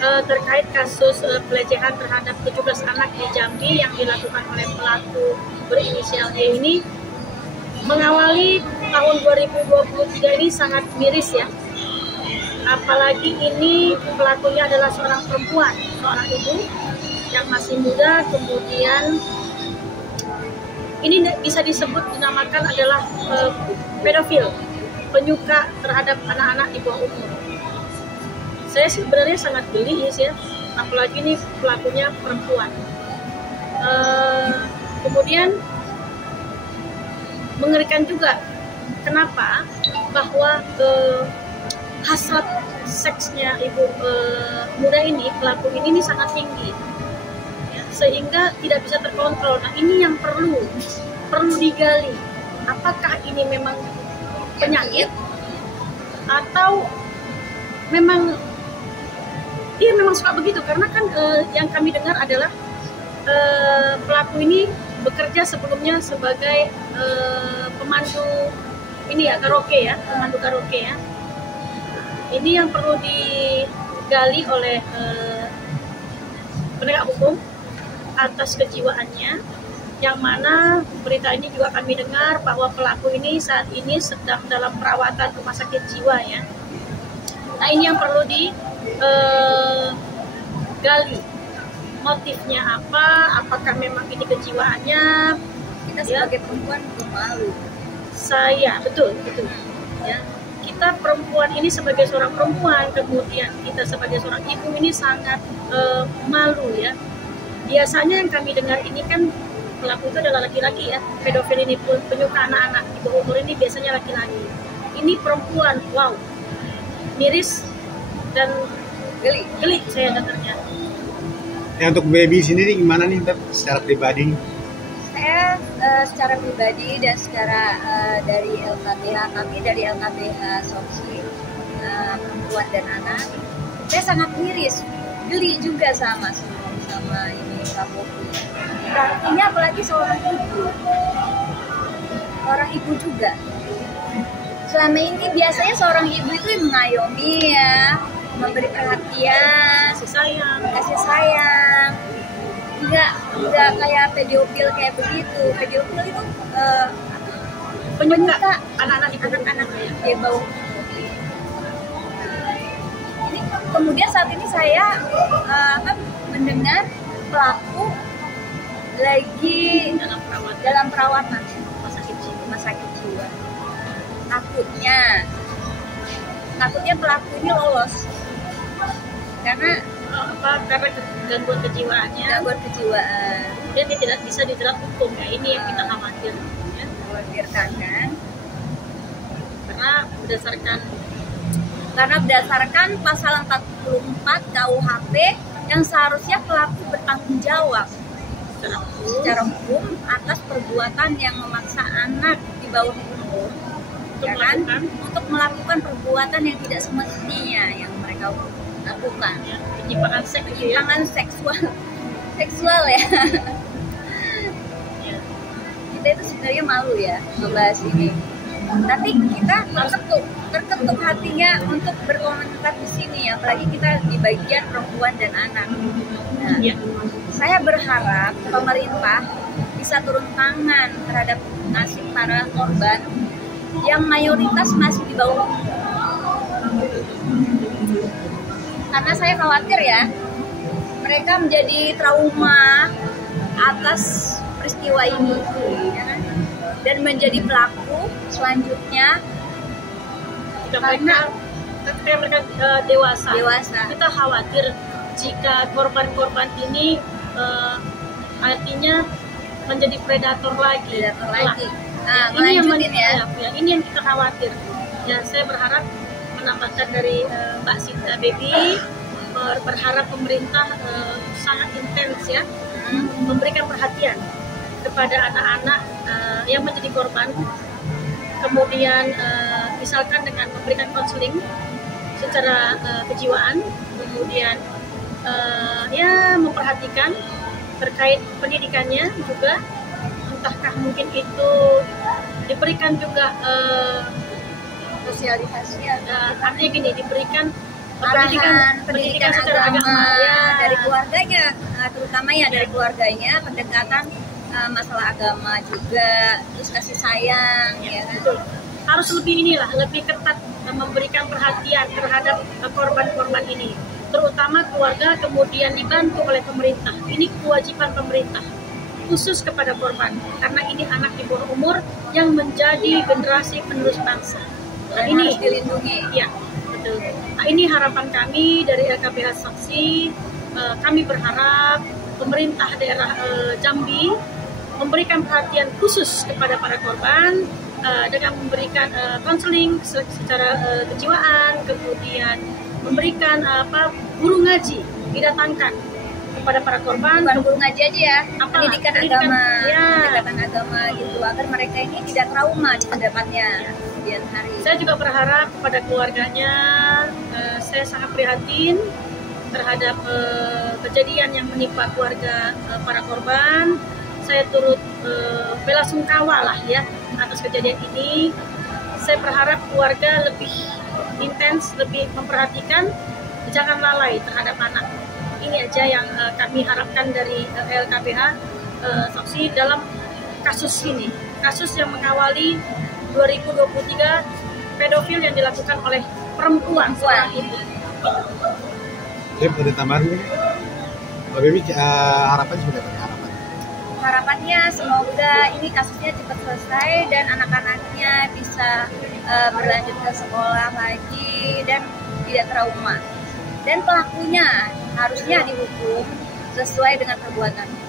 Terkait kasus pelecehan terhadap 17 anak di Jambi yang dilakukan oleh pelaku berinisial E ini mengawali tahun 2023 ini sangat miris ya. Apalagi ini pelakunya adalah seorang perempuan, seorang ibu yang masih muda, kemudian ini bisa disebut dinamakan adalah pedofil, penyuka terhadap anak-anak di bawah umur. Saya sebenarnya sangat geli ya, apalagi ini pelakunya perempuan. Kemudian mengerikan juga, kenapa? Bahwa hasrat seksnya ibu muda ini, pelaku ini sangat tinggi, ya, sehingga tidak bisa terkontrol. Nah ini yang perlu digali. Apakah ini memang penyakit atau memang dia memang suka begitu? Karena kan yang kami dengar adalah pelaku ini bekerja sebelumnya sebagai pemandu ini ya, karaoke ya, pemandu karaoke ya. Ini yang perlu digali oleh penegak hukum atas kejiwaannya, yang mana berita ini juga kami dengar bahwa pelaku ini saat ini sedang dalam perawatan rumah sakit jiwa ya. Nah ini yang perlu gali motifnya apa, apakah memang ini kejiwaannya. Kita sebagai perempuan malu. Saya betul ya, kita perempuan ini sebagai seorang perempuan, kemudian kita sebagai seorang ibu ini sangat malu ya. Biasanya yang kami dengar ini kan pelaku itu adalah laki-laki ya, pedofil ini pun penyuka anak-anak di bawah umur ini biasanya laki-laki. Ini perempuan, wow, miris dan geli saya dengarnya. Ya, untuk baby sendiri gimana nih secara pribadi? Saya secara pribadi dan secara dari LKPH kami, dari LKPH Soksi Perempuan dan Anak, saya sangat miris, geli juga sama ini Kapolri. Artinya apalagi seorang ibu juga. Selama ini biasanya seorang ibu itu mengayomi ya, memberi perhatian, kasih sayang. Enggak kayak pedofil kayak begitu. Pedofil itu penyuka anak-anak ya bau. Ini kemudian saat ini saya mendengar pelaku lagi dalam perawatan rumah sakit jiwa. Takutnya pelaku ini lolos karena gangguan kejiwaannya. Dia tidak bisa dijerat hukum ya, ini yang kita khawatir ya. Khawatirkan kan, karena berdasarkan pasal 44 KUHP yang seharusnya pelaku bertanggung jawab secara hukum atas perbuatan yang memaksa anak di bawah umur untuk melakukan perbuatan yang tidak semestinya yang mereka lakukan, penyimpangan seksual ya. Kita itu sebenarnya malu ya membahas ini, tapi kita terketuk hatinya untuk berkomentar di sini, apalagi kita di bagian perempuan dan anak. Nah, saya berharap pemerintah bisa turun tangan terhadap nasib para korban yang mayoritas masih di bawah umur. Karena saya khawatir ya, mereka menjadi trauma atas peristiwa ini ya, dan menjadi pelaku selanjutnya ketika mereka dewasa, Dewasa. kita khawatir jika korban-korban ini artinya menjadi predator lagi. Predator lagi. Nah, Nah, ini yang melanjutin ya. ini yang kita khawatir. Ya, saya berharap menambahkan dari Mbak Sinta Baby, berharap pemerintah sangat intens ya, memberikan perhatian kepada anak-anak yang menjadi korban. Kemudian misalkan dengan memberikan konseling secara kejiwaan, kemudian ya memperhatikan terkait pendidikannya juga, entahkah mungkin itu diberikan juga Sosialisasi artinya gini, diberikan pendidikan secara agama ya, dari keluarganya, terutama ya dari keluarganya, pendekatan masalah agama juga, terus kasih sayang ya kan. betul. Harus lebih ketat memberikan perhatian terhadap korban-korban ini, terutama keluarga, kemudian dibantu oleh pemerintah. Ini kewajiban pemerintah khusus kepada korban, karena ini anak di bawah umur yang menjadi generasi penerus bangsa. Nah, Dan ini harus dilindungi. ya, betul. Nah, ini harapan kami dari LKPH Saksi. Kami berharap pemerintah daerah Jambi memberikan perhatian khusus kepada para korban dengan memberikan konseling secara kejiwaan, kemudian memberikan guru ngaji didatangkan kepada para korban. Bukan guru ngaji aja ya, pendidikan agama, ya. pendekatan agama gitu, agar mereka ini tidak trauma di kedepannya kemudian hari. Saya juga berharap kepada keluarganya, saya sangat prihatin terhadap kejadian yang menimpa keluarga para korban. Saya turut bela sungkawa lah ya atas kejadian ini. Saya berharap keluarga lebih intens, lebih memperhatikan, jangan lalai terhadap anak. Ini aja yang kami harapkan dari LKPH Saksi dalam kasus ini. Kasus yang mengawali 2023 pedofil yang dilakukan oleh perempuan, seorang ibu. Ada tambahan nih? Mbak Baby, harapan seperti apa? Harapannya semoga ini kasusnya cepat selesai dan anak-anaknya bisa berlanjut ke sekolah lagi dan tidak trauma. Dan pelakunya harusnya dihukum sesuai dengan perbuatannya.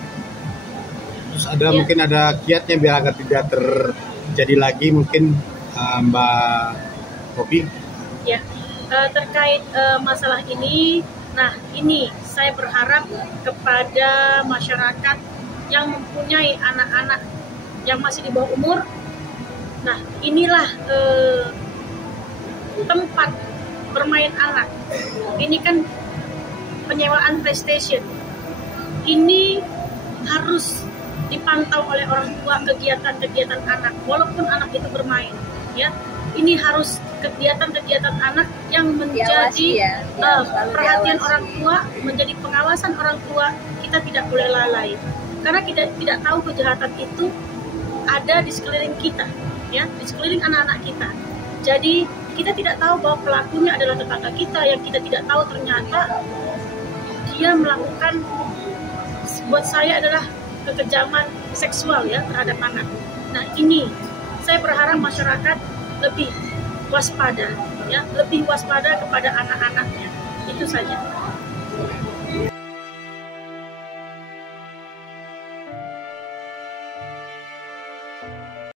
Terus mungkin ada kiatnya biar agar tidak terjadi lagi mungkin Mbak Popi? Ya, terkait masalah ini, nah ini saya berharap kepada masyarakat yang mempunyai anak-anak yang masih di bawah umur. Nah, inilah tempat bermain anak. Ini kan penyewaan PlayStation. Ini harus dipantau oleh orang tua kegiatan-kegiatan anak, walaupun anak itu bermain. Ya, ini harus kegiatan-kegiatan anak yang menjadi perhatian orang tua, menjadi pengawasan orang tua. Kita tidak boleh lalai. Karena kita tidak tahu kejahatan itu ada di sekeliling kita, ya, di sekeliling anak-anak kita. Jadi kita tidak tahu bahwa pelakunya adalah tetangga kita yang kita tidak tahu ternyata dia melakukan, buat saya adalah kekejaman seksual ya terhadap anak. Nah ini saya berharap masyarakat lebih waspada, ya, lebih waspada kepada anak-anaknya. Itu saja.